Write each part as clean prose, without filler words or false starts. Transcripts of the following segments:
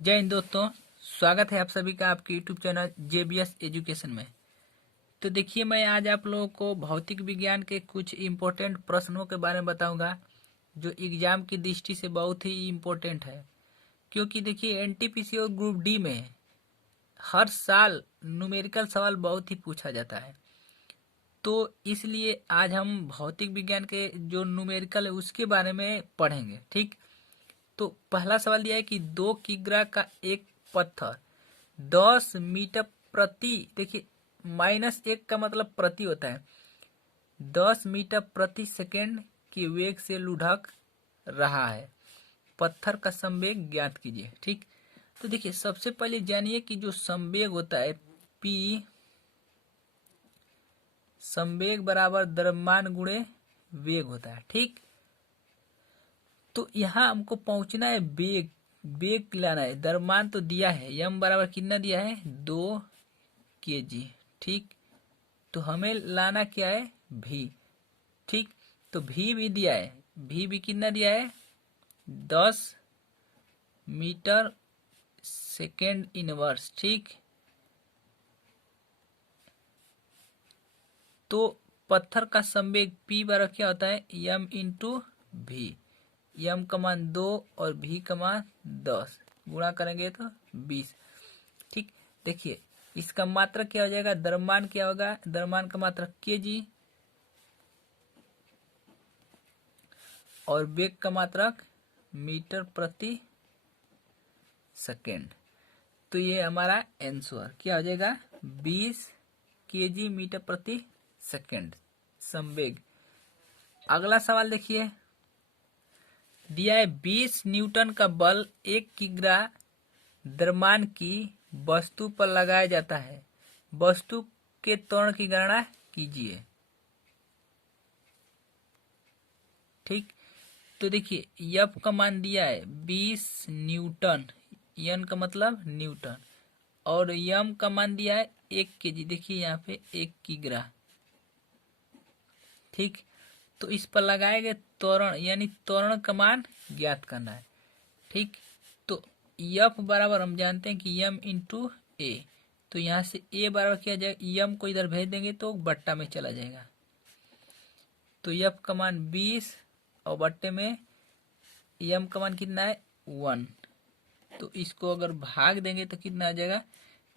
जय हिंद दोस्तों। स्वागत है आप सभी का आपके यूट्यूब चैनल जेबीएस एजुकेशन में। तो देखिए, मैं आज आप लोगों को भौतिक विज्ञान के कुछ इम्पोर्टेंट प्रश्नों के बारे में बताऊंगा जो एग्जाम की दृष्टि से बहुत ही इम्पोर्टेंट है। क्योंकि देखिए, एनटीपीसी और ग्रुप डी में हर साल न्यूमेरिकल सवाल बहुत ही पूछा जाता है। तो इसलिए आज हम भौतिक विज्ञान के जो न्यूमेरिकल है उसके बारे में पढ़ेंगे। ठीक, तो पहला सवाल दिया है कि 2 किग्रा का एक पत्थर 10 मीटर प्रति, देखिए -1 का मतलब प्रति होता है, 10 मीटर प्रति सेकेंड के वेग से लुढ़क रहा है। पत्थर का संवेग ज्ञात कीजिए। ठीक, तो देखिए सबसे पहले जानिए कि जो संवेग होता है P, संवेग बराबर द्रव्यमान गुणे वेग होता है। ठीक, तो यहाँ हमको पहुंचना है वेग, वेग लाना है। द्रव्यमान तो दिया है, यम बराबर कितना दिया है 2 kg। ठीक, तो हमें लाना क्या है भी। ठीक, तो भी दिया है, भी कितना दिया है 10 मीटर सेकेंड इनवर्स। ठीक, तो पत्थर का संवेग P बराबर क्या होता है m इंटू भी। यम का मान 2 और भी का मान 10, गुणा करेंगे तो 20। ठीक, देखिए इसका मात्रक क्या हो जाएगा, द्रव्यमान क्या होगा, द्रव्यमान का मात्रक kg और वेग का मात्रक मीटर प्रति सेकेंड। तो ये हमारा आंसर क्या हो जाएगा 20 kg मीटर प्रति सेकेंड संवेग। अगला सवाल देखिए, दिया है 20 न्यूटन का बल 1 किग्रा द्रव्यमान की वस्तु पर लगाया जाता है। वस्तु के त्वरण की गणना कीजिए। ठीक, तो देखिए यफ का मान दिया है 20 न्यूटन, यन का मतलब न्यूटन, और यम का मान दिया है 1 kg। देखिए यहाँ पे 1 किग्रा। ठीक, तो इस पर लगाए गए त्वरण यानी त्वरण का मान ज्ञात करना है। ठीक, तो यफ बराबर हम जानते हैं कि यम इंटू ए। तो यहाँ से ए बराबर किया जाए, यम को इधर भेज देंगे तो बट्टा में चला जाएगा। तो यफ का मान 20 और बट्टे में यम का मान कितना है 1। तो इसको अगर भाग देंगे तो कितना आ जाएगा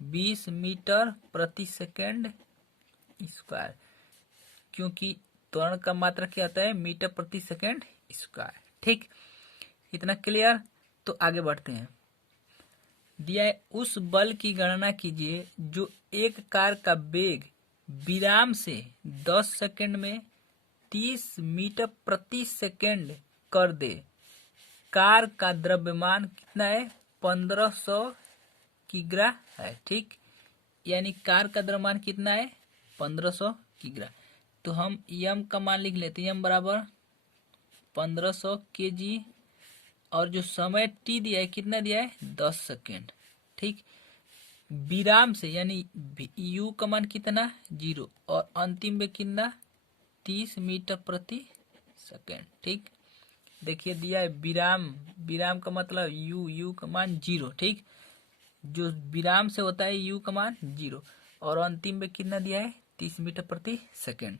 20 मीटर प्रति सेकेंड स्क्वायर, क्योंकि त्वरण का मात्रा क्या होता है मीटर प्रति सेकेंड स्क्वायर। ठीक, इतना क्लियर। तो आगे बढ़ते हैं। दिया है उस बल की गणना कीजिए जो एक कार का वेग विराम से 10 सेकेंड में 30 मीटर प्रति सेकेंड कर दे। कार का द्रव्यमान कितना है 1500 किग्रा है। ठीक, यानी कार का द्रव्यमान कितना है 1500 किग्रा। तो हम यम का मान लिख लेते हैं, यम बराबर 1500 kg, और जो समय टी दिया है कितना दिया है 10 सेकेंड। ठीक, विराम से यानी यू का मान कितना 0 और अंतिम में कितना 30 मीटर प्रति सेकेंड। ठीक, देखिए दिया है विराम, विराम का मतलब यू का मान 0। ठीक, जो विराम से होता है यू का मान 0 और अंतिम में कितना दिया है 30 मीटर प्रति सेकेंड।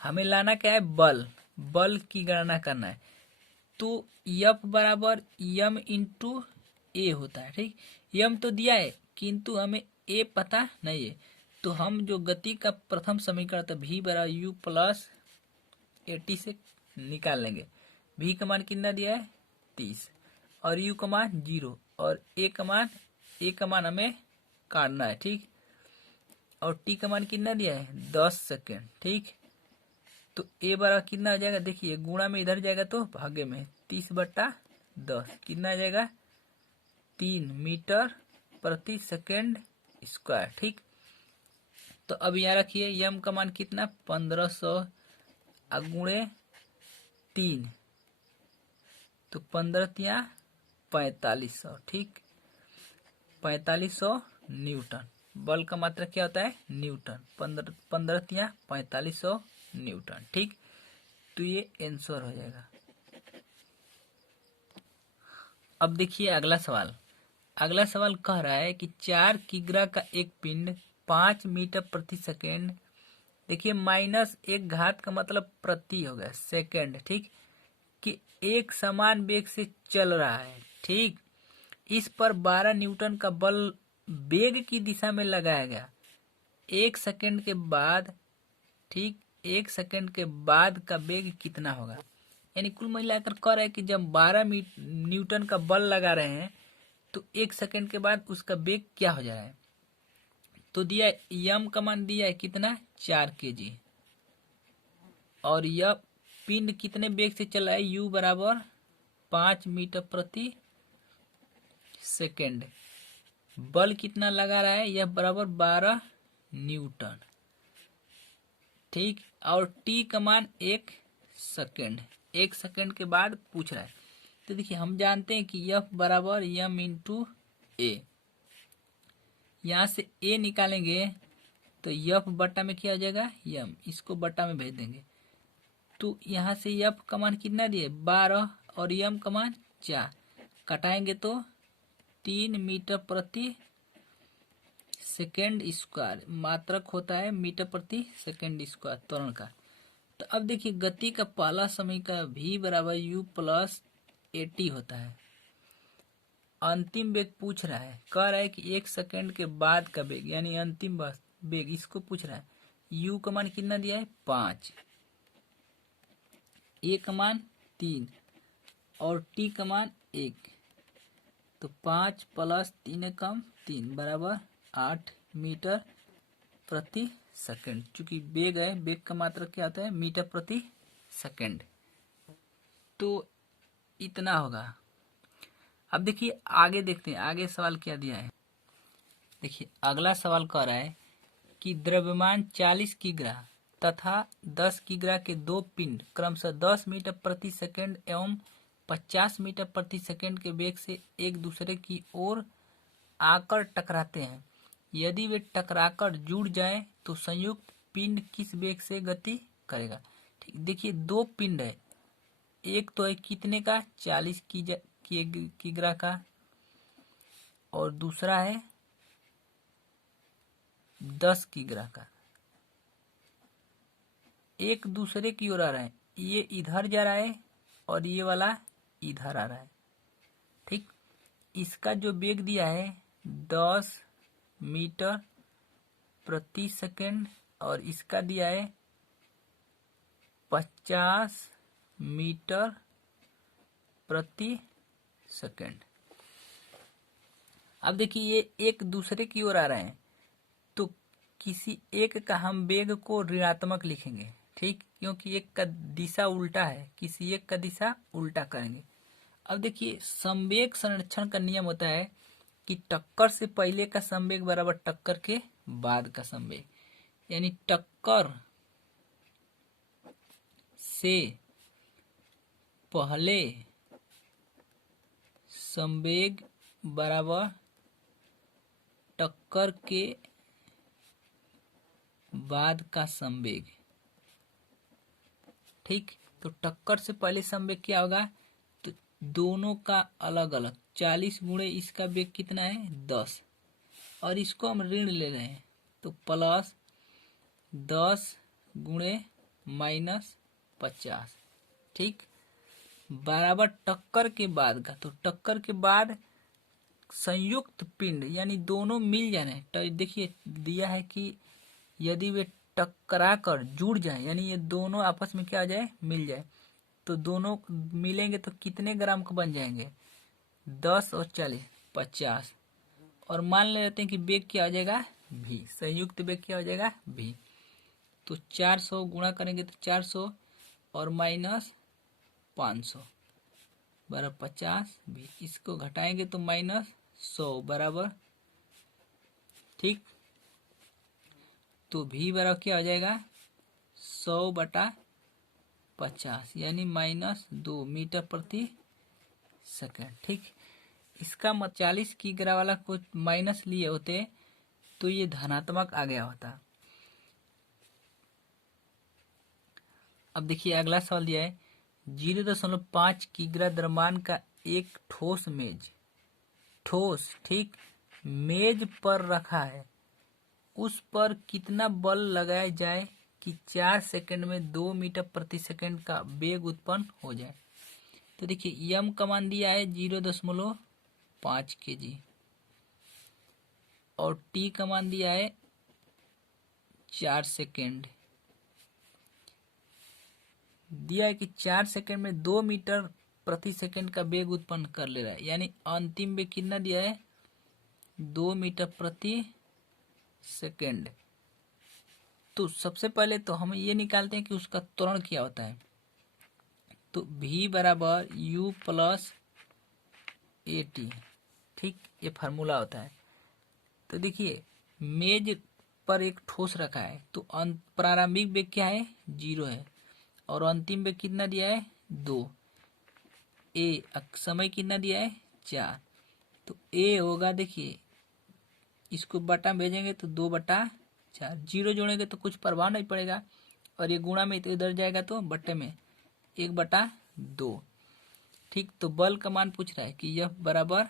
हमें लाना क्या है बल, बल की गणना करना है। तो यफ बराबर यम इंटू ए होता है। ठीक, यम तो दिया है किंतु हमें ए पता नहीं है, तो हम जो गति का प्रथम समीकरण था भी बराबर यू प्लस 80 से निकाल लेंगे। भी का मान कितना दिया है 30 और यू का मान 0 और ए का मान हमें काटना है। ठीक, और टी का मान कितना दिया है 10 सेकेंड। ठीक, तो ए बराबर कितना आ जाएगा, देखिए गुणा में इधर जाएगा तो भागे में 30/10 कितना आ जाएगा 3 मीटर प्रति सेकेंड स्क्वायर। ठीक, तो अब यहाँ रखिए यम का मान कितना 1500 गुणे 3, तो 15 4500। ठीक, 4500 न्यूटन। बल का मात्रा क्या होता है न्यूटन। 15 4500 न्यूटन। ठीक, तो ये आंसर हो जाएगा। अब देखिए अगला सवाल कह रहा है कि 4 किग्रा का एक पिंड 5 मीटर प्रति सेकेंड, देखिए माइनस एक घात का मतलब प्रति हो गया सेकेंड, ठीक, कि एक समान वेग से चल रहा है, ठीक, इस पर 12 न्यूटन का बल वेग की दिशा में लगाया गया। एक सेकेंड के बाद, ठीक, एक सेकेंड के बाद का वेग कितना होगा। यानी कुल मिलाकर कह रहा है कि जब 12 न्यूटन का बल लगा रहे हैं तो एक सेकेंड के बाद उसका वेग क्या हो जा रहा है। तो दिया यम का मान दिया है कितना 4 kg, और यह पिंड कितने वेग से चल रहा है, u बराबर 5 मीटर प्रति सेकेंड, बल कितना लगा रहा है, यह बराबर 12 न्यूटन, ठीक, और t का मान 1 सेकेंड, 1 सेकेंड के बाद पूछ रहा है। तो देखिए हम जानते हैं कि F बराबर m इंटू ए, यहाँ से a निकालेंगे तो F बट्टा में क्या हो जाएगा m, इसको बट्टा में भेज देंगे। तो यहाँ से F का मान कितना दिए 12 और m का मान 4, कटाएंगे तो 3 मीटर प्रति सेकेंड स्क्वायर, मात्रक होता है मीटर प्रति सेकेंड स्क्वायर त्वरण का। तो अब देखिए गति का पहला समीकरण v बराबर u प्लस 80 होता है। अंतिम वेग पूछ रहा है, कह रहा है कि एक सेकेंड के बाद का वेग यानी अंतिम वेग, इसको पूछ रहा है। u का मान कितना दिया है 5, a का मान 3 और t का मान 1, तो 5 प्लस 3 कम 3 बराबर 8 मीटर प्रति सेकेंड। चूंकि वेग है, वेग का मात्रक क्या होता है मीटर प्रति सेकेंड, तो इतना होगा। अब देखिए आगे देखते हैं आगे सवाल क्या दिया है। देखिए अगला सवाल कह रहा है कि द्रव्यमान 40 किग्रा तथा 10 किग्रा के दो पिंड क्रमशः 10 मीटर प्रति सेकेंड एवं 50 मीटर प्रति सेकेंड के वेग से एक दूसरे की ओर आकर टकराते हैं। यदि वे टकराकर जुड़ जाएं तो संयुक्त पिंड किस वेग से गति करेगा। ठीक, देखिए दो पिंड है, एक तो है कितने का 40 किग्रा का और दूसरा है 10 किग्रा का, एक दूसरे की ओर आ रहा है, ये इधर जा रहा है और ये वाला इधर आ रहा है, ठीक, इसका जो वेग दिया है 10 मीटर प्रति सेकेंड और इसका दिया है 50 मीटर प्रति सेकेंड। अब देखिए ये एक दूसरे की ओर आ रहे हैं तो किसी एक का हम वेग को ऋणात्मक लिखेंगे, ठीक, क्योंकि एक का दिशा उल्टा है, किसी एक का दिशा उल्टा करेंगे। अब देखिए संवेग संरक्षण का नियम होता है कि टक्कर से पहले का संवेग बराबर टक्कर के बाद का संवेग, यानी टक्कर से पहले संवेग बराबर टक्कर के बाद का संवेग, ठीक, तो टक्कर से पहले संवेग क्या होगा, तो दोनों का अलग अलग 40 गुणे इसका वेग कितना है 10 और इसको हम ऋण ले रहे हैं तो प्लस 10 गुणे माइनस 50, ठीक, बराबर टक्कर के बाद का, तो टक्कर के बाद संयुक्त पिंड यानी दोनों मिल जाने। तो देखिए दिया है कि यदि वे टकरा कर जुड़ जाए यानी ये दोनों आपस में क्या हो जाए मिल जाए, तो दोनों मिलेंगे तो कितने ग्राम को बन जाएंगे 10 और 40 50, और मान लेते हैं कि वेग क्या हो जाएगा v, संयुक्त वेग क्या हो जाएगा v, तो 400 गुणा करेंगे तो 400 और माइनस 500 बराबर 50 v, इसको घटाएंगे तो माइनस 100 बराबर, ठीक, तो v बराबर क्या हो जाएगा 100 बटा 50 यानी माइनस 2 मीटर प्रति सेकेंड, ठीक। इसका 40 किग्रा वाला को माइनस लिए होते तो ये धनात्मक आ गया होता। अब देखिए अगला सवाल दिया है 0.5 किग्रा द्रव्यमान का एक ठोस मेज, ठोस ठीक मेज पर रखा है, उस पर कितना बल लगाया जाए कि 4 सेकंड में 2 मीटर प्रति सेकंड का वेग उत्पन्न हो जाए। तो देखिए यम का मान दिया है 0.5 kg और टी का मान दिया है 4 सेकेंड। दिया है कि 4 सेकेंड में 2 मीटर प्रति सेकेंड का वेग उत्पन्न कर ले रहा है, यानी अंतिम वेग कितना दिया है 2 मीटर प्रति सेकेंड। तो सबसे पहले तो हम ये निकालते हैं कि उसका त्वरण क्या होता है। तो v बराबर u प्लस ए टी, ठीक, ये फार्मूला होता है। तो देखिए मेज पर एक ठोस रखा है, तो प्रारंभिक वेग क्या है 0 है और अंतिम वेग कितना दिया है 2। ए समय कितना दिया है 4, तो ए होगा, देखिए इसको बटा में भेजेंगे तो 2/4, 0 जोड़ेंगे तो कुछ प्रभाव नहीं पड़ेगा और ये गुणा में तो इधर जाएगा तो बट्टे में 1/2, ठीक। तो बल का मान पूछ रहा है कि यह बराबर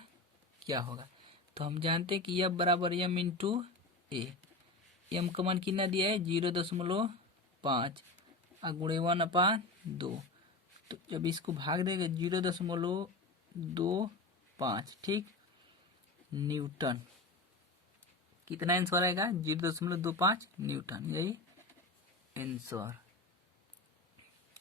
क्या होगा। तो हम जानते हैं कि यह बराबर m इंटू ए। एम का मान कितना दिया है 0.5 और गुणे 1/2। तो जब इसको भाग देंगे 0.25, ठीक, न्यूटन। कितना आंसर आएगा 0.25 न्यूटन, यही आंसर।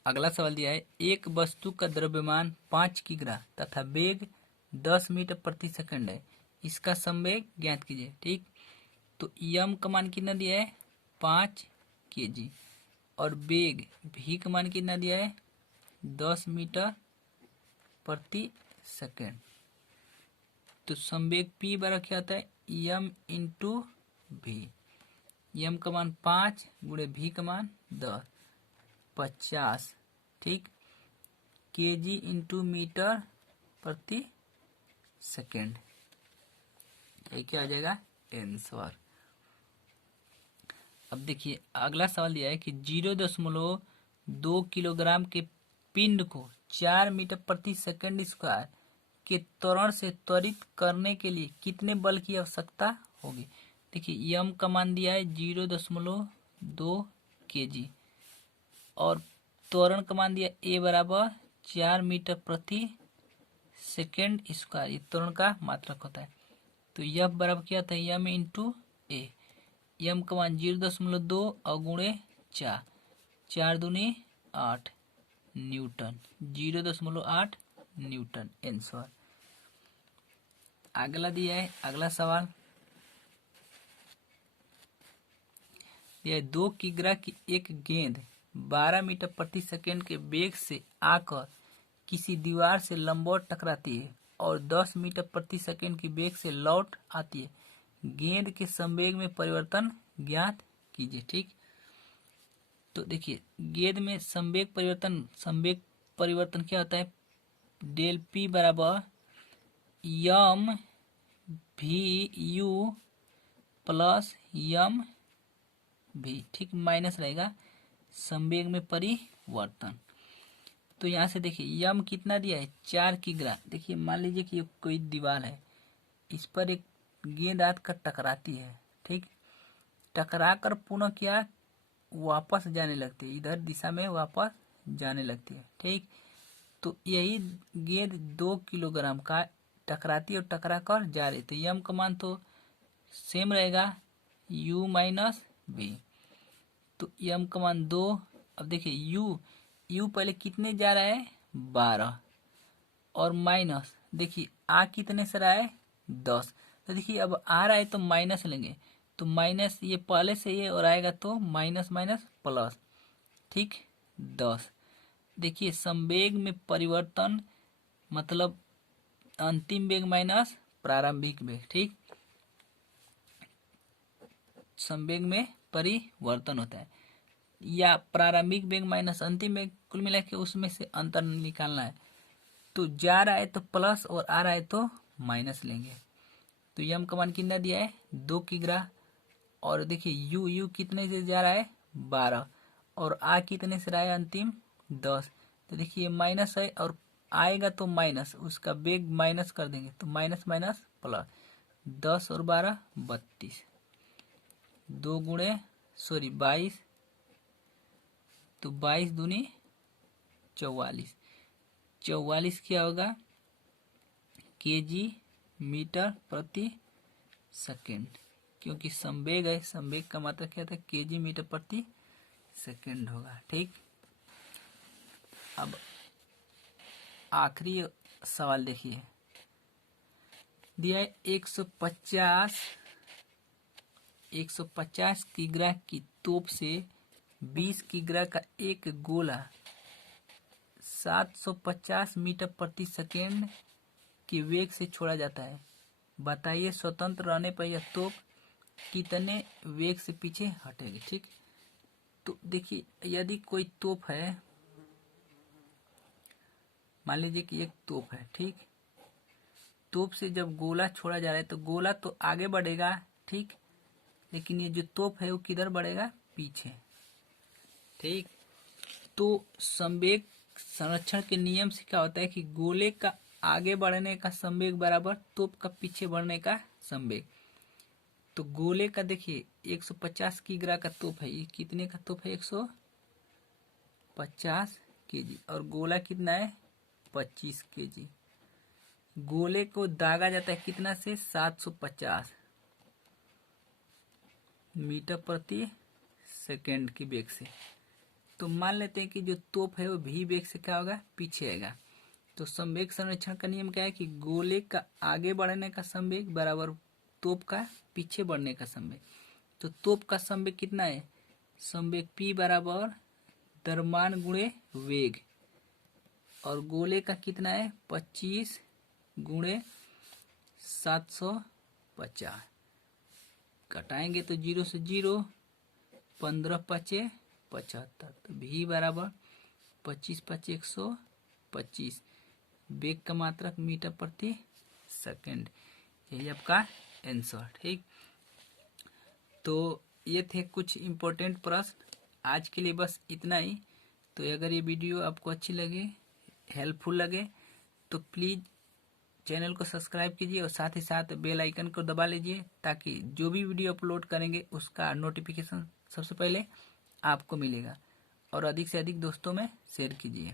अगला सवाल दिया है एक वस्तु का द्रव्यमान 5 किग्रा तथा वेग 10 मीटर प्रति सेकंड है, इसका संवेग ज्ञात कीजिए, ठीक। तो यम का मान कितना दिया है 5 kg और वेग भी का मान कितना दिया है 10 मीटर प्रति सेकंड। तो संवेग p बराबर क्या होता है यम इंटू भी। यम का मान 5 गुणे भी का मान 10, 50, ठीक, kg इंटू मीटर प्रति सेकंड, ये क्या आ जाएगा आंसर। अब देखिए अगला सवाल दिया है कि 0.2 किलोग्राम के पिंड को 4 मीटर प्रति सेकंड स्क्वायर के त्वरण से त्वरित करने के लिए कितने बल की आवश्यकता होगी। देखिए यम का मान दिया है 0.2 kg और त्वरण का मान दिया ए बराबर 4 मीटर प्रति सेकंड स्क्वायर, ये त्वरण का मात्रक होता है। तो यह बराबर क्या होता है यम इंटू ए। यम का मान 0.2 और गुणे 4, 4 दूनी 8 न्यूटन, 0.8 न्यूटन आंसर। अगला दिया है अगला सवाल, यह 2 किग्रा की एक गेंद 12 मीटर प्रति सेकंड के वेग से आकर किसी दीवार से लंबवत टकराती है और 10 मीटर प्रति सेकंड की वेग से लौट आती है, गेंद के संवेग में परिवर्तन ज्ञात कीजिए, ठीक। तो देखिए गेंद में संवेग परिवर्तन क्या होता है डेल पी बराबर यम भी यू प्लस यम भी, ठीक, माइनस रहेगा संवेग में परिवर्तन। तो यहाँ से देखिए यम कितना दिया है 4 किग्रा। देखिए मान लीजिए कि कोई दीवार है, इस पर एक गेंद आकर टकराती है, ठीक, टकरा कर पुनः क्या वापस जाने लगती है, इधर दिशा में वापस जाने लगती है, ठीक। तो यही गेंद 2 किलोग्राम का टकराती है और टकरा कर जा रही, तो यम का मान तो सेम रहेगा u माइनस बी। तो यम का मान 2। अब देखिए u पहले कितने जा रहा है 12 और माइनस देखिए आ कितने से रहा है 10। तो देखिए अब आ रहा है तो माइनस लेंगे, तो माइनस ये पहले से ये और आएगा तो माइनस माइनस प्लस, ठीक, 10। देखिए संवेग में परिवर्तन मतलब अंतिम वेग माइनस प्रारंभिक वेग, ठीक, संवेग में परिवर्तन होता है या प्रारंभिक वेग माइनस अंतिम वेग, कुल मिला के उसमें से अंतर निकालना है। तो जा रहा है तो प्लस और आ रहा है तो माइनस लेंगे। तो यम का मान कितना दिया है 2 किग्रा और देखिए यू कितने से जा रहा है 12 और आ कितने से रहा है अंतिम 10। तो देखिए माइनस है और आएगा तो माइनस, उसका वेग माइनस कर देंगे तो माइनस माइनस प्लस, 10 और 12 32, 22, तो 22 दूनी 44, 44 क्या होगा केजी मीटर प्रति सेकेंड, क्योंकि संवेग है, संवेग का मात्रा क्या था केजी मीटर प्रति सेकेंड होगा। ठीक, अब आखिरी सवाल देखिए, दिया है 150 किग्रा की तोप से 20 किग्रा का एक गोला 750 मीटर प्रति सेकेंड के वेग से छोड़ा जाता है। बताइए स्वतंत्र रहने पर यह तोप कितने वेग से पीछे हटेगी। ठीक, तो देखिए यदि कोई तोप है, मान लीजिए कि एक तोप है, ठीक, तोप से जब गोला छोड़ा जा रहा है तो गोला तो आगे बढ़ेगा, ठीक, लेकिन ये जो तोप है वो किधर बढ़ेगा, पीछे। ठीक, तो संवेग संरक्षण के नियम से क्या होता है कि गोले का आगे बढ़ने का संवेग बराबर तोप का पीछे बढ़ने का संवेग। तो गोले का देखिए 150 किग्रा का तोप है, ये कितने का तोप है 150 केजी, और गोला कितना है 25 केजी। गोले को दागा जाता है कितना से 750 मीटर प्रति सेकेंड की वेग से। तो मान लेते हैं कि जो तोप है वो भी वेग से क्या होगा, पीछे आएगा। तो संवेग संरक्षण का नियम क्या है कि गोले का आगे बढ़ने का संवेग बराबर तोप का पीछे बढ़ने का संवेग। तो तोप का संवेग कितना है, संवेग p बराबर द्रव्यमान गुणे वेग, और गोले का कितना है 25 गुणे 750, घटाएंगे तो 0 से 0, 15 पचे 75, तो v बराबर 25 पचे 125, वेग का मात्रक मीटर प्रति सेकेंड, यही आपका आंसर। ठीक, तो ये थे कुछ इम्पोर्टेंट प्रश्न, आज के लिए बस इतना ही। तो अगर ये वीडियो आपको अच्छी लगे, हेल्पफुल लगे, तो प्लीज़ चैनल को सब्सक्राइब कीजिए और साथ ही साथ बेल आइकन को दबा लीजिए, ताकि जो भी वीडियो अपलोड करेंगे उसका नोटिफिकेशन सबसे पहले आपको मिलेगा। और अधिक से अधिक दोस्तों में शेयर कीजिए।